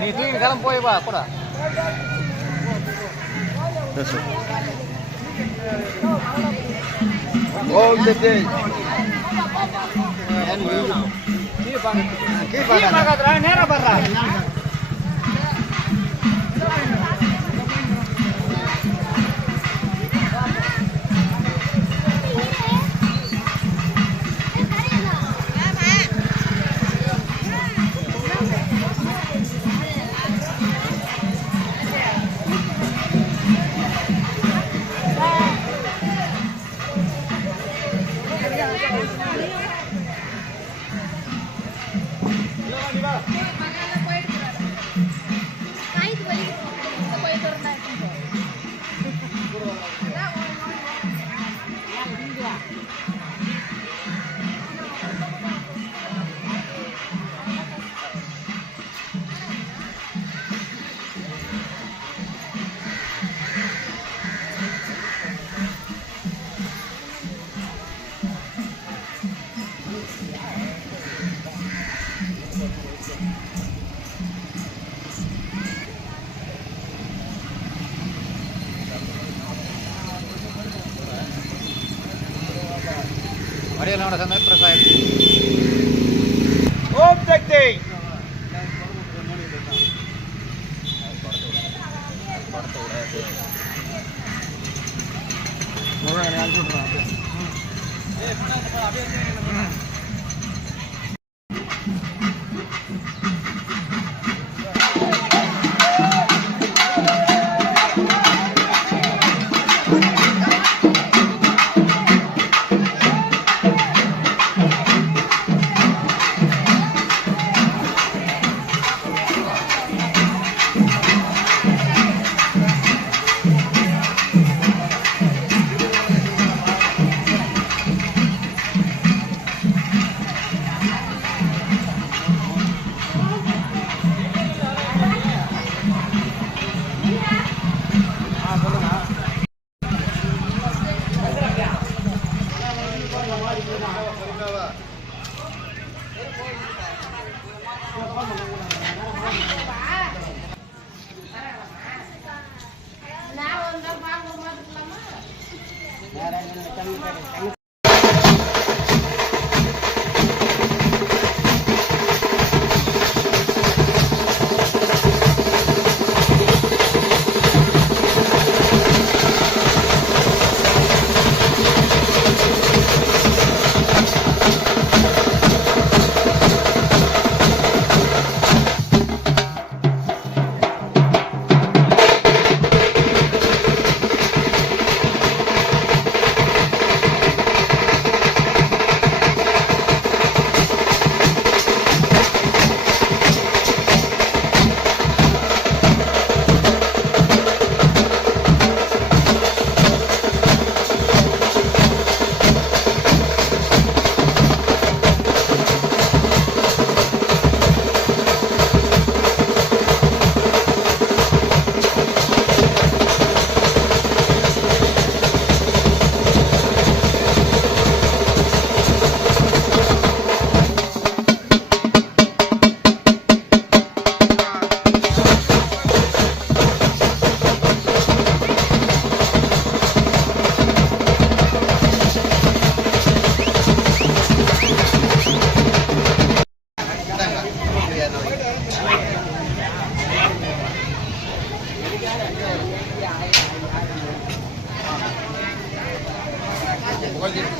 நீ தூக்கி கிளம்ப போய் வா கூட ஓம் தே நேரா பண்றா Mariana Sandal Prasad. Om Shakti. யாரு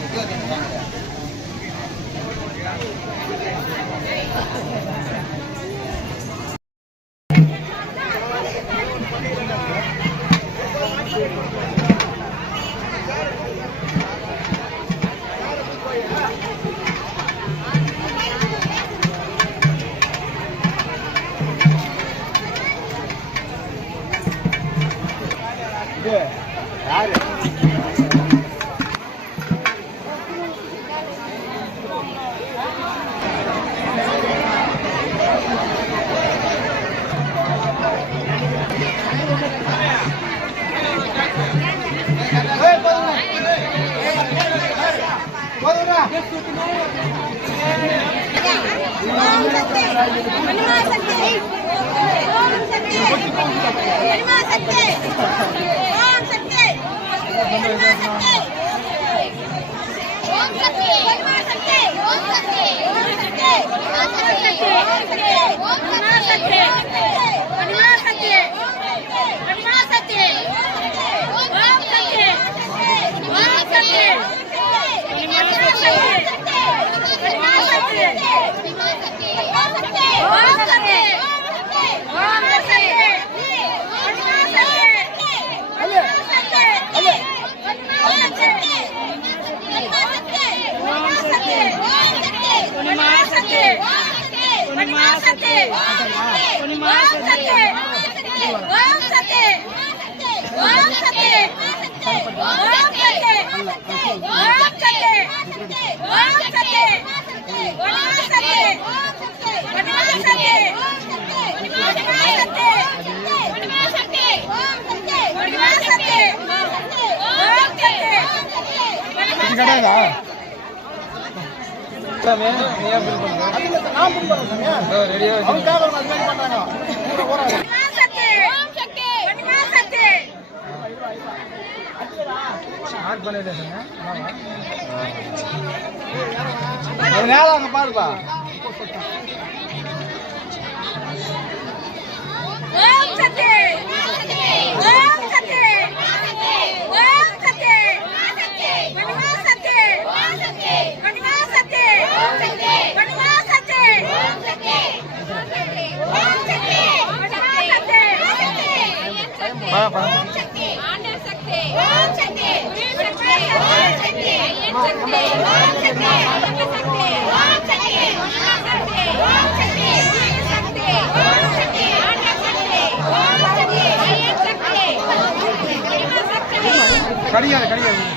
பாருப்பா கடியாது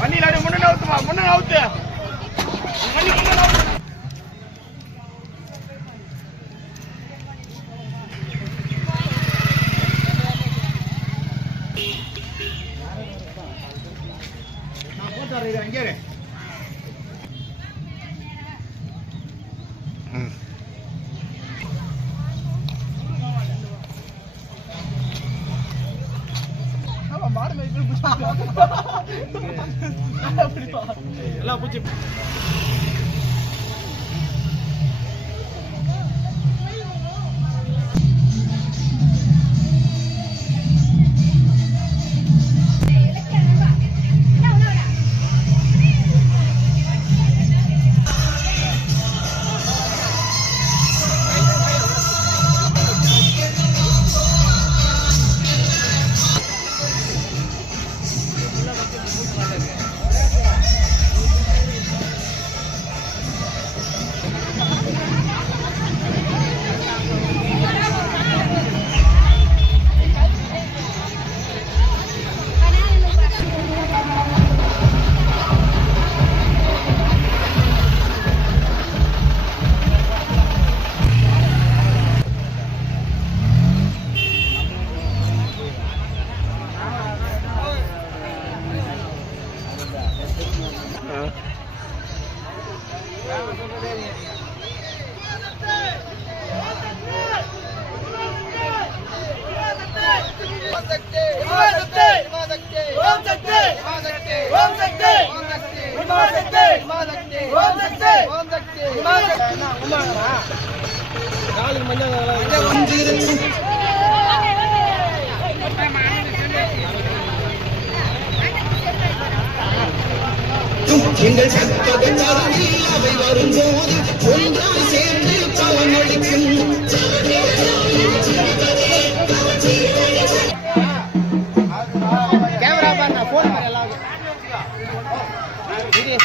வண்டியில் முன்ன நவுத்துமா முன்ன நவுத்து அங்கே எல்லாம் பூச்சி எங்கள் சத்தகத்தில் அவை வரும்போது ஒன்றாய் சேர்ந்து பலனளிக்கும் கேமரா பண்ண போன் எல்லாம் அப்படியே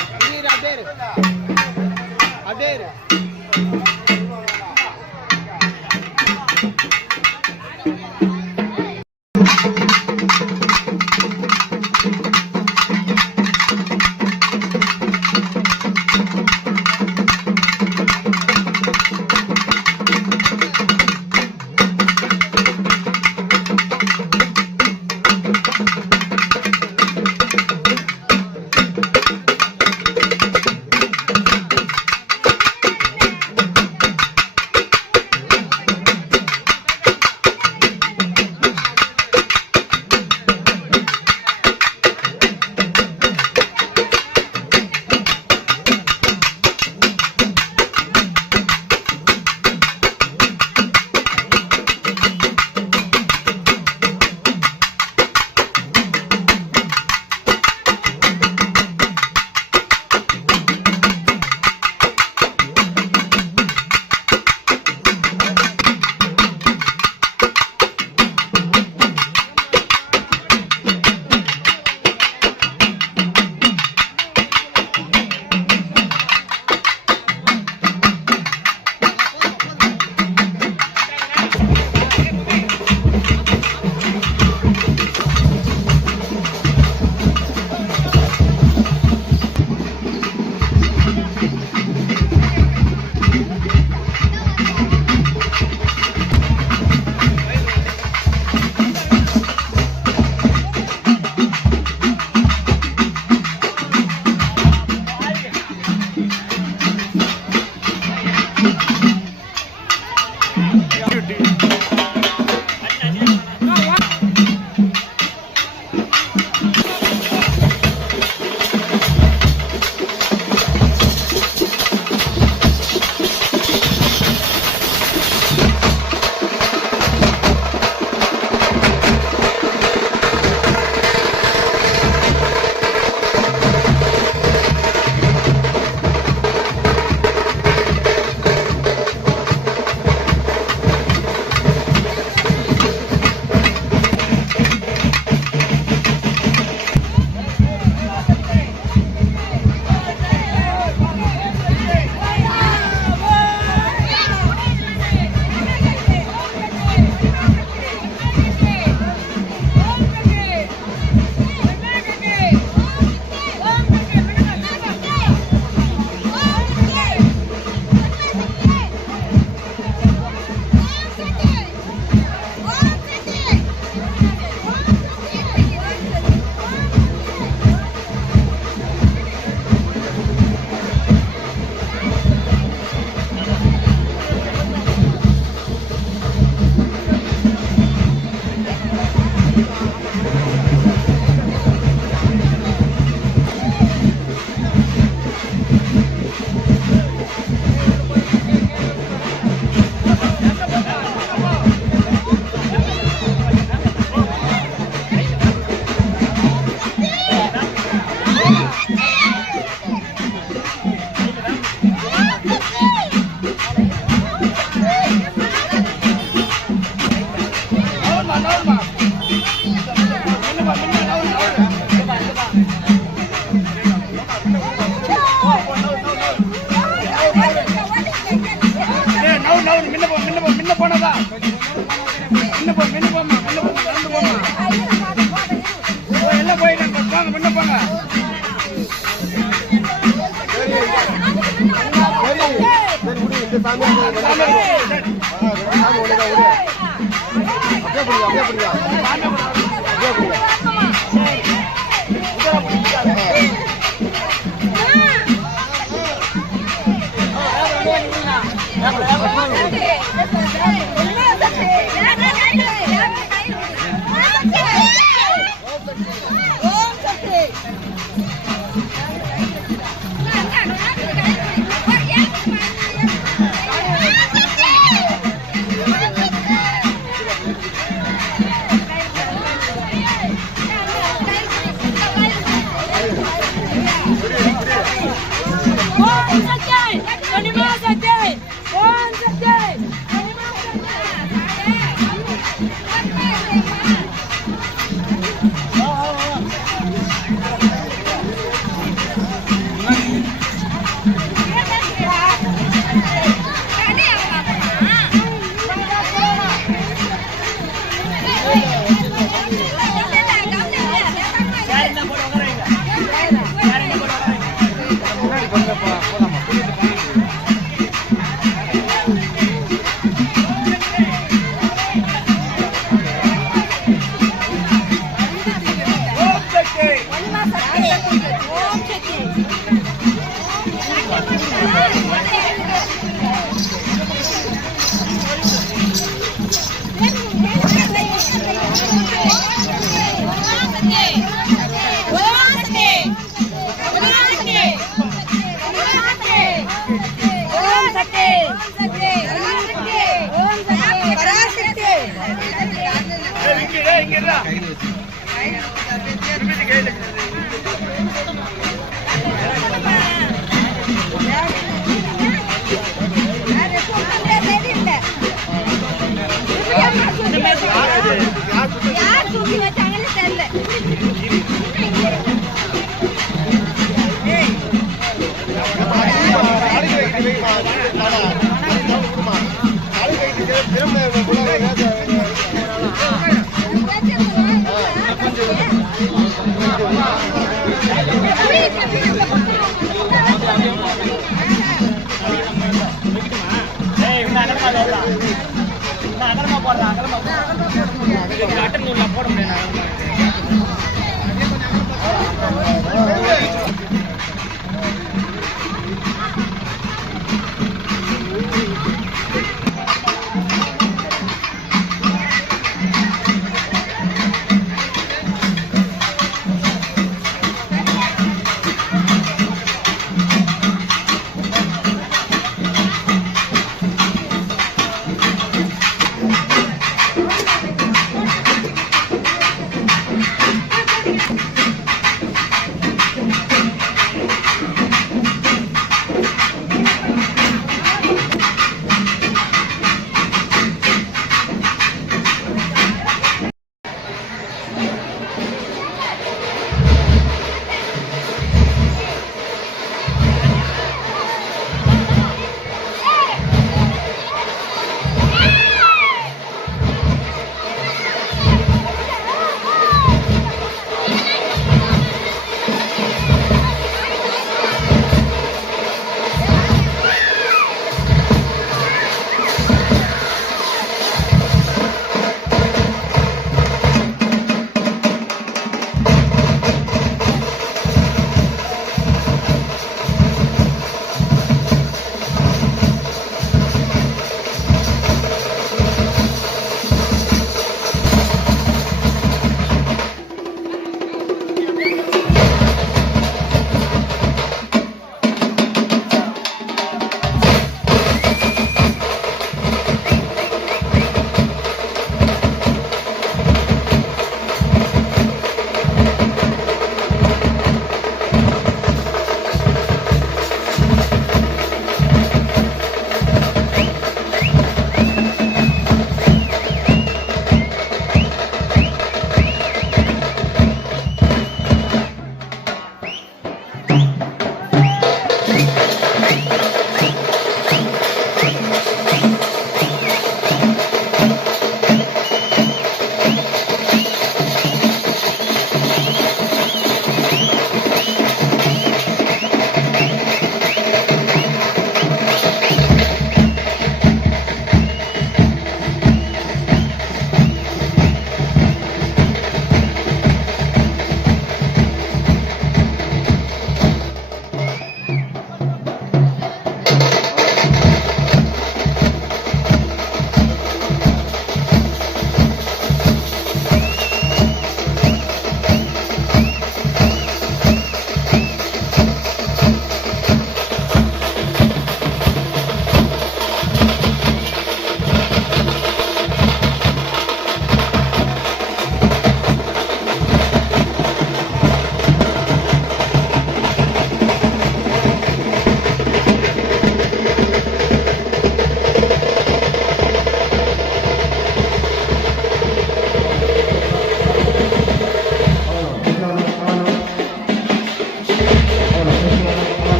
போட முடியாது.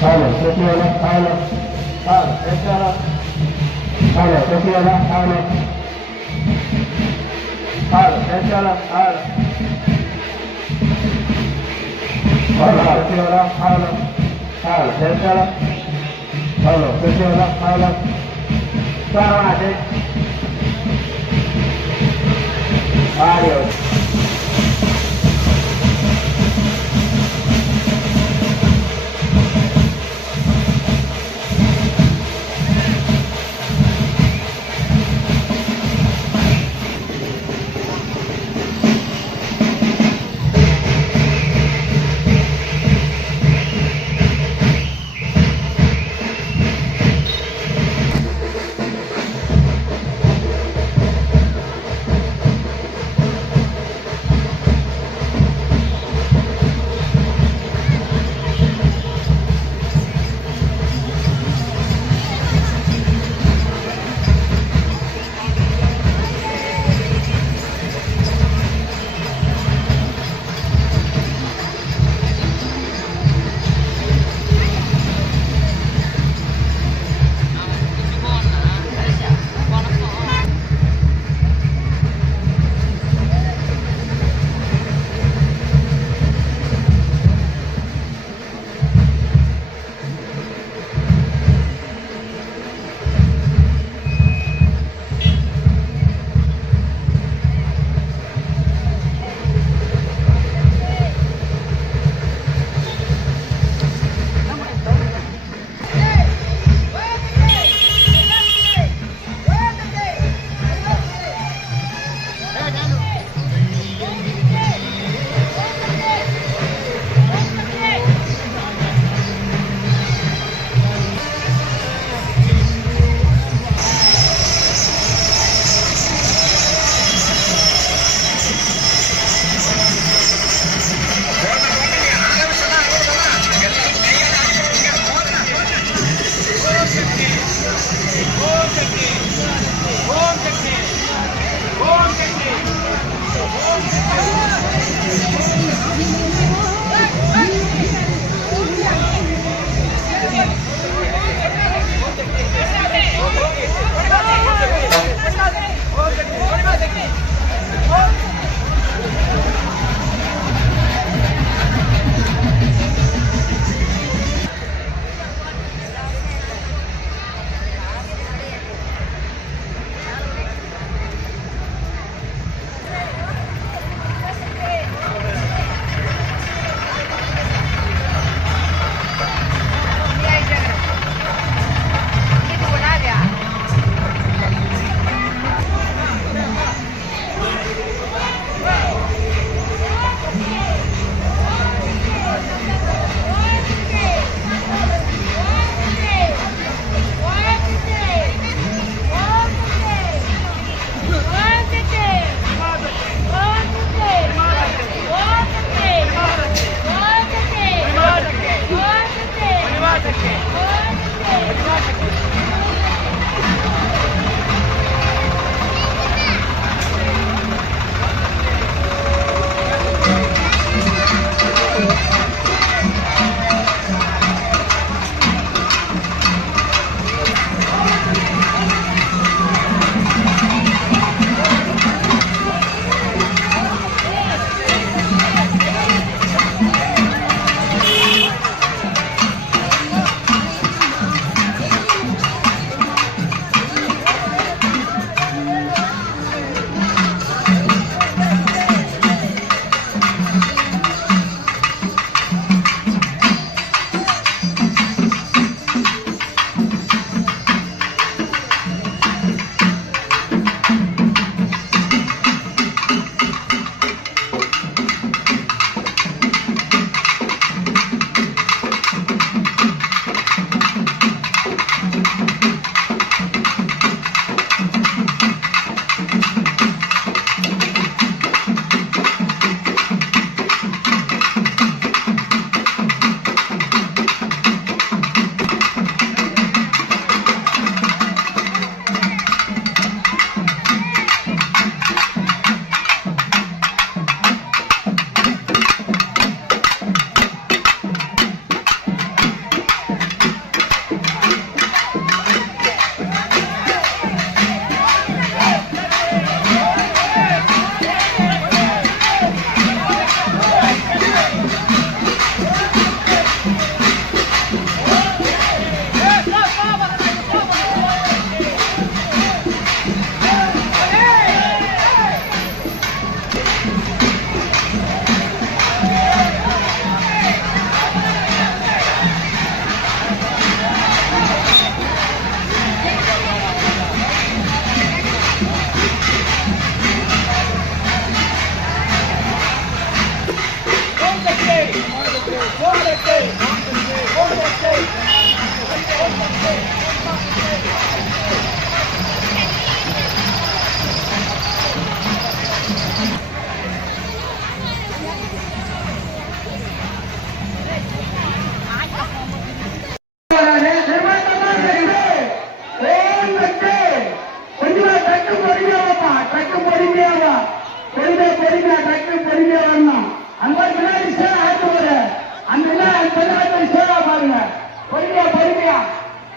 Halo, Setiala, halo. Halo, Setiala. Halo, Setiala, halo. Halo, Setiala, halo. Halo, Setiala, halo. Halo, Setiala. Halo, Setiala, halo. Sekarang adik. Adios.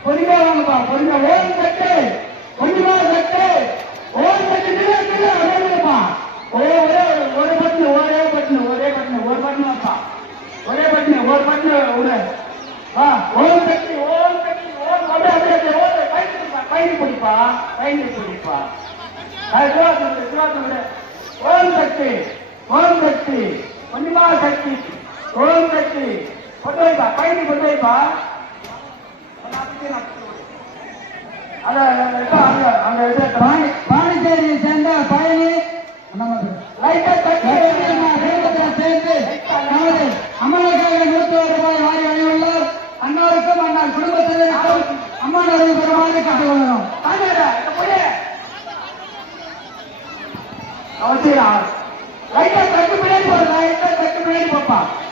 பொறுமையா வாங்கப்பா, பொறுமையா. ஓம் சக்தி, கொஞ்சமா சக்தி, ஓம் சக்தி, நிலைப்பா. ஒரே பட்டு, ஒரு பட்டு வாப்பா, ஒரே பட்டு, ஒரு பட்டு விடு. ஓம் சக்தி, ஓம் சக்தி, ஓம் அப்படியே கைது பிடிப்பா, கைது பிடிப்பா. ஓம் சக்தி, ஓம் சக்தி, கொஞ்சமா சக்தி, ஓம் சக்தி, கொண்டு வைப்பா, கைது கொண்டு வைப்பா. பாண்டிச்சேரியை சேர்ந்த பயணி சேர்ந்து நமது அமலுக்காக 101 ரூபாய் வாரி வழங்கியுள்ளார். அன்னாருக்கும் அன்னார் குடும்பத்தினருக்கும் அம்மன் அருள் பெறுமாறு கேட்டுக்கொள்கிறோம்.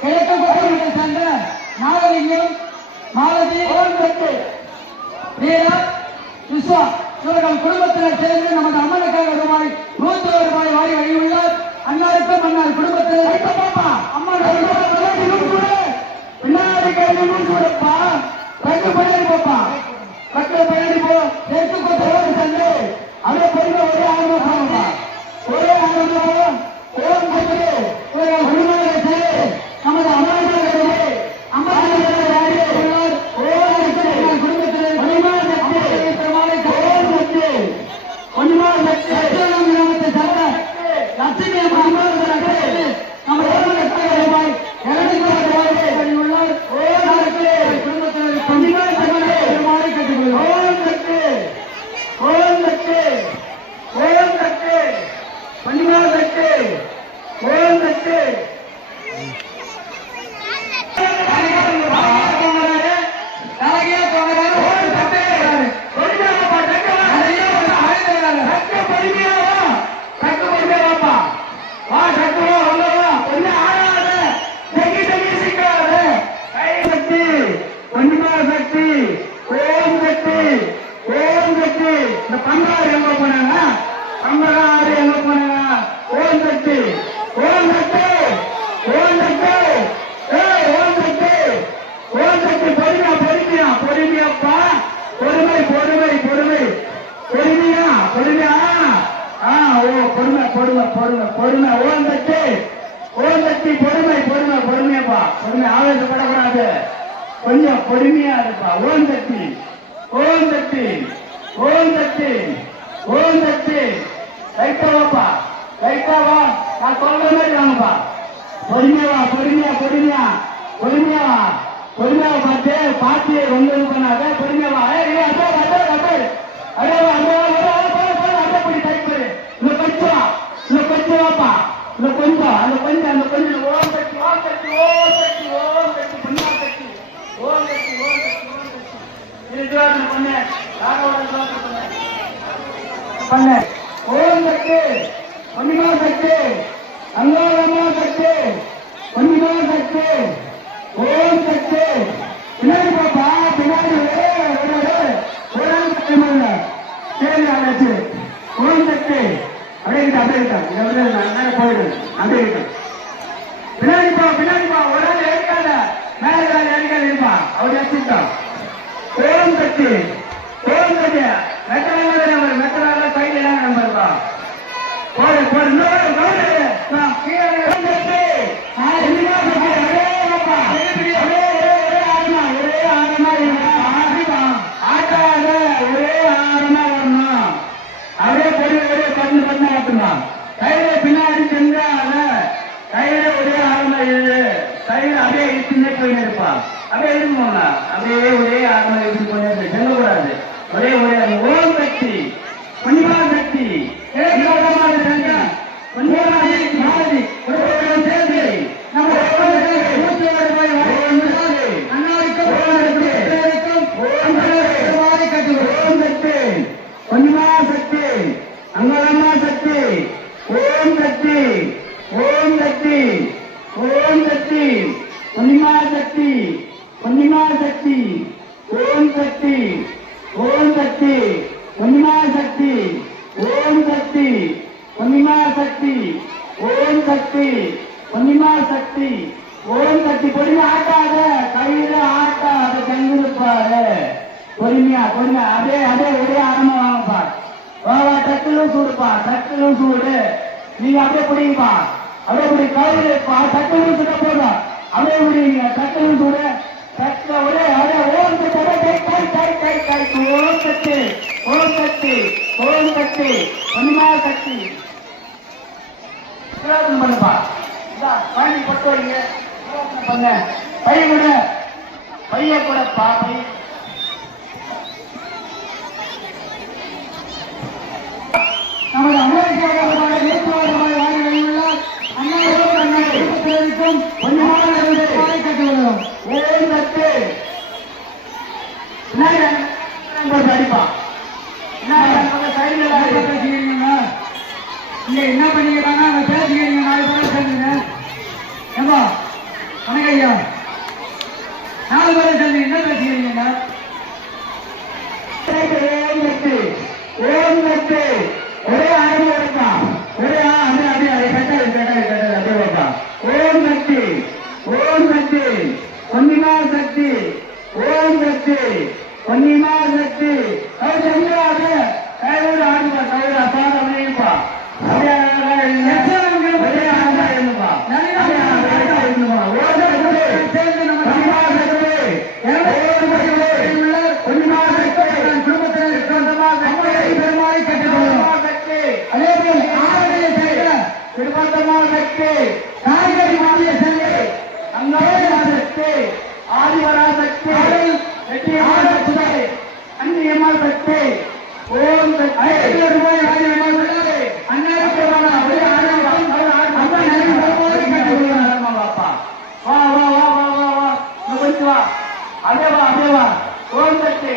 கிழக்கு கோயிலை சேர்ந்த நாகலிங்கம், மாலதி, வீரா, விஸ்வா இவர்கள் குடும்பத்தினர் சேர்ந்து நமது அம்மனுக்காக ரூபாய் 101 ரூபாய் வாரி வழங்கியுள்ளார். அன்னாருக்கும் அன்னார் குடும்பத்தினர் அம்மன் பின்னாடி கையில் நூற்றுப்பா, ரக்கு பின்னாடி போப்பா, ரக்கு பின்னாடி போ, தெற்கு கொத்தரோடு சேர்ந்து அதே பெரிய ஒரே ஆரம்பம், ஒரே ஆரம்பம். ஓம் சக்தி, நமது அம்மனுக்காக ரூபாய் 50 ஆவேசப்படக்கூடாது, கொஞ்சம் பொறுமையா இருப்பா. ஓம் சக்தி, ஓம் சக்தி, ஓம் சக்தி, ஓம் சக்தி. லைட்டா வாப்பா, லைட்டா வா, நான் சொல்ற மாதிரி வாங்கப்பா. பொறுமையா வா, பொறுமையா பொறுமையா பொறுமையா வா, பொறுமையா பார்த்து பார்த்து ரொம்ப இது பண்ணாத, பொறுமையா வா. அப்படியே அப்படி டைப் பண்ணு. இன்னும் கொஞ்சம், இன்னும் கொஞ்சம் வாப்பா, இன்னும் கொஞ்சம், அந்த கொஞ்சம், அந்த கொஞ்சம். ஓம் சக்தி, ஓம் சக்தி, ஓம் சக்தி, ஓம் சக்தி, பொன்னா சக்தி, ஓம் சக்தி, ஓம் சக்தி, ஓம் சக்தி. இது ஜோதி பண்ணு, ராகவோட ஜோதி பண்ணு. ஓம் சக்தி, பொன்னிமா சக்தி, அங்கோரமா சக்தி, பொன்னிமா சக்தி, ஓம் சக்தி. பின்னாடி பாப்பா, பின்னாடி சரி ஆச்சு. ஓம் சக்தி, அப்படியே போயிடு, அப்படியே இருக்கு. பின்னாடி போ, பின்னாடி போ, ஒரு ஆள் எடுக்காத, மேல எடுக்காது இருப்பா, அவர் எடுத்துட்டோம். ஓம் சக்தி, ஓம் சக்தி. மெத்தனால நம்பர், மெத்தனால சைடுல நம்பர் இருக்கா, போடு போடு, கையில பின்னாடி சென்றால கையில ஒரே ஆரம்ப கையில அப்படியே இழுத்துனே போயின்னு இருப்பா. அப்படியே இருக்குமாங்க, அப்படியே ஒரே ஆரம்ப இழுத்து போயிட்டு செல்லக்கூடாது. ஒரே ஒரே ஓம் சக்தி, பொன்னிமா சக்தி, பொன்னிமா சக்தி, அங்கலம்மா சக்தி, ஓம் சக்தி, ஓம் சக்தி, ஓம் சக்தி, பொன்னிமா சக்தி, பொன்னிமா சக்தி, ஓம் சக்தி, ஓம் சக்தி, பொன்னிமா சக்தி, ஓம் சக்தி, பொன்னிமா சக்தி, ஓம் சக்தி, ஒண்ணு அப்படியே ஒரே ஆரம்பம் வாங்கப்பா. வா டக்குலும் சூடுப்பா, டக்குலும் சூடு. நீங்க அப்படியே பிடிங்கப்பா, அப்படியே பிடி கையிலப்பா, டக்குலும் சுட போதும். அப்படியே பிடிங்க, டக்குலும் சூடு. டக்கு ஒரே ஓம் கட்டு, ஓம் கட்டு, ஓம் கட்டு, ஓம் கட்டு, ஒன்னுமா கட்டி பண்ணுப்பா. பாண்டி பட்டு வைங்க பண்ண பை கூட பைய கூடப்பா. பை நமது அமெரிக்காவுடைய வேட்பாளர்கள் வாங்கியுள்ள அண்ணாவிற்கும் கொஞ்சமான கேட்டுள்ளோம். ஓம் கட்டு அடிப்பா. இங்க என்ன பண்ணிக்கிறாங்க அவங்க பேசிக்கிறீங்க. 4 பேரும் சேர்ந்துங்க. ஏப்பா கணக்கையா 4 பேரும் சேர்ந்து என்ன பேசிக்கிறீங்க? ஓம் கட்டு ஒரே ஆரம்பம் இருக்கா. ஒரே அப்படியே கட்டு ஓம் கட்டு, ஓம் கட்டு, பொன்னிமா சக்தி, ஓம் கட்டு, பொன்னிமா சக்தி. அப்படியே கையோடு ஆடுப்பா, கையோடு அப்பாத அமைப்பா. அப்படியே காய்கறி மாநில செல்வி அங்கி ஆதிவரா சக்தி அந்நியமா சக்தி. ஓம் ரூபாய் ஓம் சக்தி.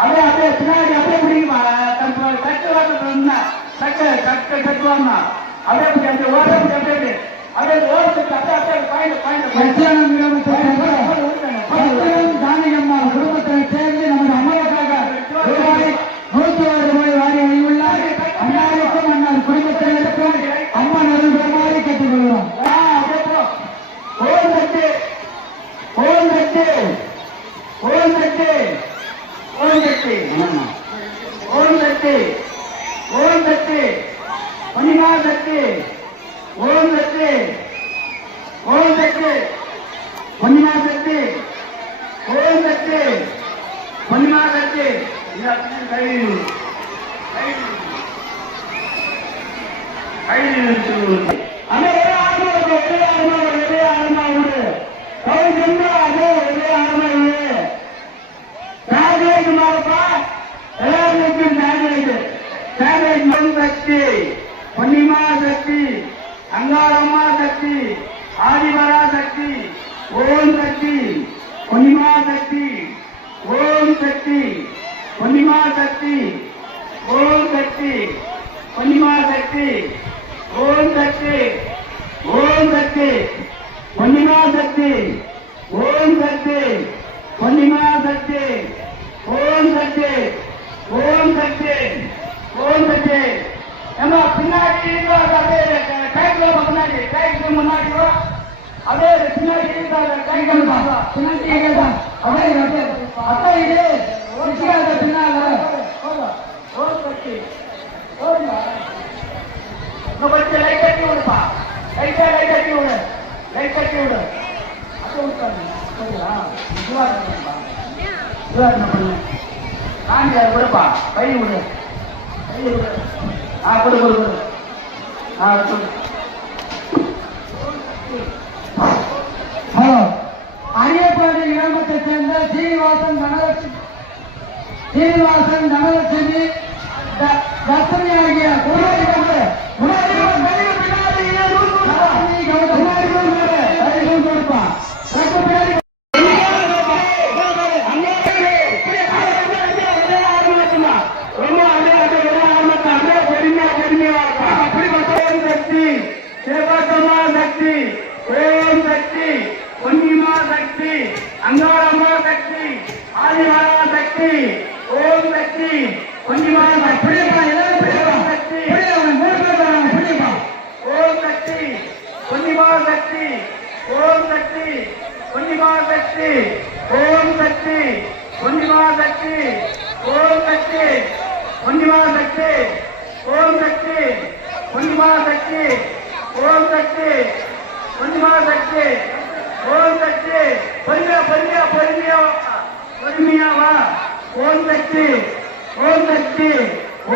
அப்படியே பின்னாடி அப்படியே பிடிக்குமா கட்டு வாங்க கட்டு கட்டுவாங்க. அப்படியே அப்படியே ஓரம் அப்படியே அப்படியே ஓரம் சக்தி அப்படியே ஜானகம்மா குடும்பத்தை சேர்ந்து நமது அம்மாவுக்காக ரூபாய் 106 வாரி உள்ளார். அண்ணாருக்கும் அண்ணார் குடும்பத்தினருக்கும் அம்மா நல்வருமாறு கேட்டுக்கொள்கிறோம். ஓம் சக்தி, ஓம் சக்தி, ஓம் சக்தி, ஓம் சக்தி, ஓம் சக்தி, ஓம் சக்தி, பொன்னிமா சக்தி, ஓம் சக்தி, ஓம் சக்தி, பொன்னிமா சக்தி, ஓம் சக்தி, பொன்னிமா சக்தி. பொன்னிமா சக்தி, அங்காரம்மா சக்தி, ஆதிவரா சக்தி, ஓம் சக்தி, பொன்னிமா சக்தி, ஓம் சக்தி, பொன்னிமா சக்தி, ஓம் சக்தி, பொன்னிமா சக்தி, ஓம் சக்தி, ஓம் சக்தி, பொன்னிமா சக்தி, ஓம் சக்தி, பொன்னிமா சக்தி, ஓம் சக்தி, ஓம் சக்தி, ஓம் சக்தி. ஏமா பின்னாடி கைக்குள்ள முன்னாடி கைக்கு முன்னாடி அதே பின்னாடி கைகள் பின்னாடி அப்படியே அக்கா இது பின்னால ஓம் சக்தி. கொஞ்சம் லைட் கட்டி விடுப்பா, லைட் கட்டி விடு, லைட் கட்டி விடு. அப்போ பண்ணு நாங்க விடுப்பா, கை விடு, கை விடு. கொடு கொடு கொடு. ஹலோ, அரியப்பாடி கிராமத்தை சேர்ந்த சீனிவாசன் தனலட்சுமி தர்சனி ஆகிய பொன்னிமா சக்தி, அங்காரம்மா சக்தி, ஆதிவாரா சக்தி, ஓம் சக்தி, பொன்னிமா சக்தி, ஓம் சக்தி, பொன்னிமா சக்தி, ஓம் சக்தி, பொன்னிமா சக்தி, ஓம் சக்தி, பொன்னிமா சக்தி, ஓம் சக்தி பொன்னிமா சக்தி ஓம் சக்தி பொன்னிமா சக்தி ஓம் சக்தி பொன்னிமா சக்தி ஓம் சக்தி பொறுமையா பொறுமையா பொறுமையா பொறுமையா வா ஓம் சக்தி ஓம் சக்தி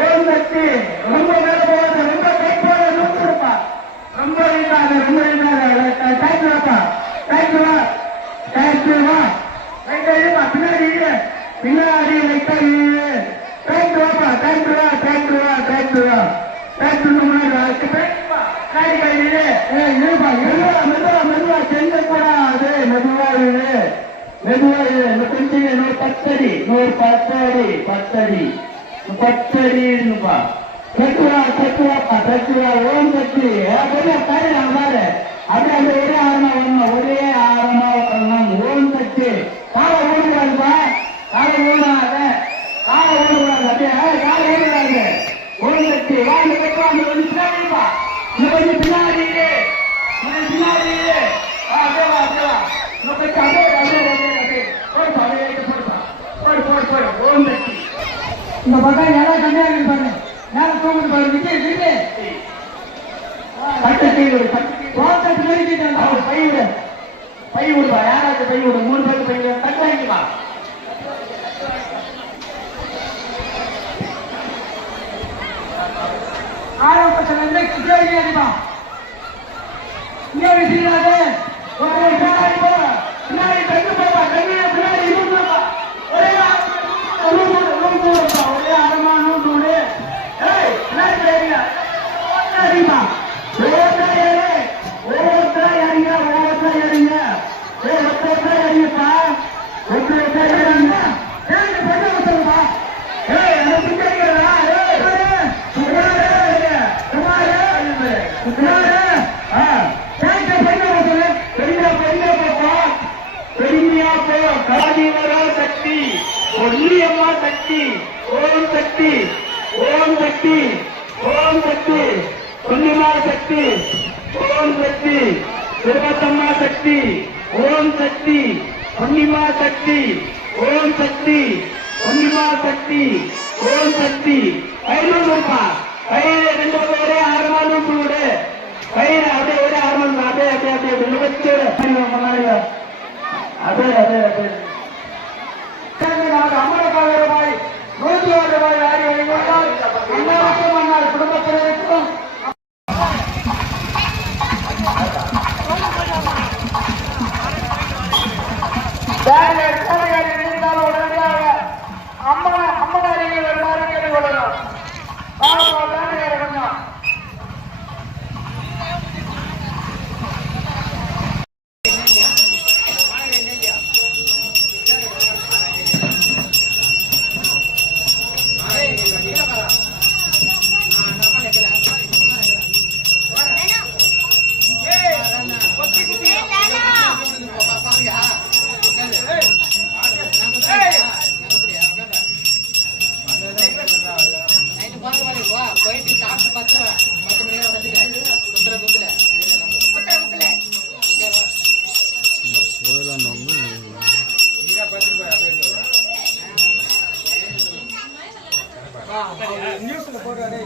ஓம் சக்தி ரொம்ப மேல போகாத ரொம்ப கை போட நோக்கிருப்பா ரொம்ப இல்லாத ரொம்ப இல்லாத டைட் வாப்பா டைட் வா லைட்டா இருப்பா பின்னாடி பின்னாடி லைட்டா டைட் வாப்பா டைட் வா டைட் வா டைட் வா டைட் முன்னாடி காடி காடி இருப்பா மெதுவா மெதுவா மெதுவா செஞ்ச கூடாது மெதுவா மெதுவா கொஞ்சம் நூறு பத்தடி இருப்பா தட்டுவாப்பா தட்டுவா ஓம் தட்டி காரி நாங்க அப்படியே அந்த ஒரே ஆரமா வரணும் ஓம் தட்டி காலை ஓடுவாருப்பா காலை ஓடாத காலை ஓடக்கூடாது அப்படியே காலை ஓடுவாரு ஓம் தட்டி வாங்க கட்டுவா அந்த கொஞ்சம் பின்னாடிப்பா இன்னும் கொஞ்சம் பின்னாடி பின்னாடி அப்படியே வா இன்னும் கொஞ்சம் அப்படியே போடுப்பா போடு ஓம் தட்டி இந்த பக்கம் யாரா கம்மியா இருப்பாங்க யாரும் தூங்குது பாரு விஜய் விஜய் பட்டத்தை விடு தோட்டத்து மெடிக்கிட்டு பை விடுவா யாராச்சும் பை விடு 3 பேருக்கு பை விடு தட்டு வாங்கிப்பா ஆரம்பத்தில் வந்து கேள்வி அடிப்பா இங்கே விசிறாது பின்னாடி கண்ணு போப்பா கண்ணு பின்னாடி இருப்பா ஒரே ஒரே அரமா நூறு சரிமா சக்தி ஒல்லியம்மா சக்தி ஓம் சக்தி ஓம் சக்தி ஓம் சக்தி பொன்னிமா சக்தி ஓம் சக்தி திருவத்தம்மா சக்தி ஓம் சக்தி பொன்னிமா சக்தி ஓம் சக்தி பொன்னிமா சக்தி ஓம் சக்தி 500 ரூபாய் கயிறு 2 பேரே 6 மாதம் கூடு கயிறு அப்படியே ஒரே 6 மாதம் அப்படியே அப்படியே அப்படியே வச்சு அப்படியே அம்மனுக்காக ரூபாய் 101 ரூபாய் வாரி வழிபட்டால் அன்னாருக்கும் அன்னார் குடும்பத்தினருக்கும் இருந்தால் உடனடியாக அம்மனாரிகள் எல்லாரும் கேட்டுக்கொள்ளலாம் கொஞ்சம் போயிட்டு சாப்பிட்டு 10 மணி நேரம் வந்துட்டேன் நியூஸ்ல போடுறாரு